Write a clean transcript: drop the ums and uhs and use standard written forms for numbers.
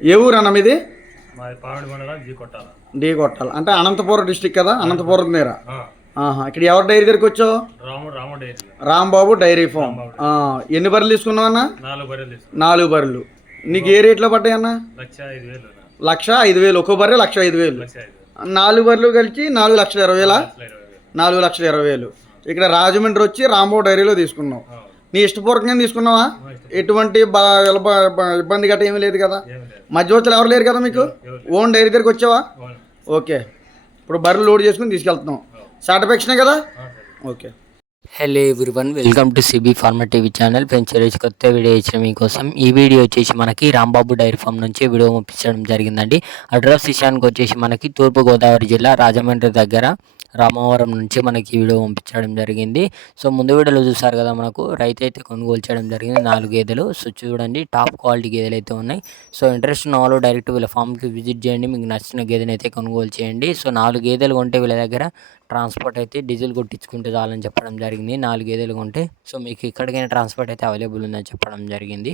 ఏ ఊరు అన్న మీది? మాది పామిడి మండలం జీ కొట్టాల. డి కొట్టాలి అంటే అనంతపురం డిస్టిక్ కదా, అనంతపురం నేర. ఆ, ఇక్కడ ఎవరి డైరీ దగ్గరికి వచ్చావు? Ramu dairy. Rambabu dairy farm. Rambabu dairy. ఎన్ని బర్రెలు తీసుకున్నావు అన్న? 4 బర్రెలు తీసుకున్నాం. 4 బర్రెలు. నీకు ఏ రేట్లో పడ్డాయి అన్న? 1,05,000. 1,05,000. ఒక్కో బర్రె 1,05,000. 1,05,000. 4 బర్రెలు కలిసి 4,20,000. 4,20,000. 4,20,000. ఇక్కడ రాజమండ్రి వచ్చి రాంబాబు డైరీలో తీసుకున్నావు. ఆ, నీ ఇష్టపూర్వకంగా తీసుకున్నావా? ఎటువంటి ఇబ్బంది గట్రా ఏమీ లేదు కదా? ఏమి లేదు. మధ్యవర్తులు ఎవరు లేరు కదా మీకు? ఓన్ డైరీ దగ్గరికి వచ్చావా? అవును. ఓకే. ఇప్పుడు బర్రెలు లోడ్ చేసుకుని తీసుకెళ్తున్నాం. సాటిస్ఫాక్షనే కదా? ఆ, సరే. Okay. Hello everyone, welcome to CB farmer TV channel. పెంచరేజ్ కొత్త వీడియో ఇచ్చిన మీకోసం. ఈ వీడియో వచ్చేసి మనకి రాంబాబు డైరీ ఫామ్ నుంచి వీడియో పంపించడం జరిగిందండి. అడ్రస్ విషయానికి వచ్చేసి మనకి తూర్పుగోదావరి జిల్లా రాజమండ్రి దగ్గర రామవరం నుంచి మనకి వీడియో పంపించడం జరిగింది. సో ముందు వీడియోలో చూసారు కదా, మనకు రైతు అయితే కొనుగోలు చేయడం జరిగింది 4 గేదెలు. సో చూడండి, టాప్ క్వాలిటీ గేదెలు అయితే ఉన్నాయి. సో ఇంట్రెస్ట్ ఉన్న వాళ్ళు డైరెక్ట్ వీళ్ళ ఫామ్కి విజిట్ చేయండి. మీకు నచ్చిన గేదెని అయితే కొనుగోలు చేయండి. సో 4 గేదెలు కొంటే వీళ్ళ దగ్గర ట్రాన్స్పోర్ట్ అయితే డీజిల్ కొట్టించుకుంటే చాలని చెప్పడం జరిగింది. 4 గేదెలు కొంటే సో మీకు ఎక్కడికైనా ట్రాన్స్పోర్ట్ అయితే అవైలబుల్ ఉందని చెప్పడం జరిగింది.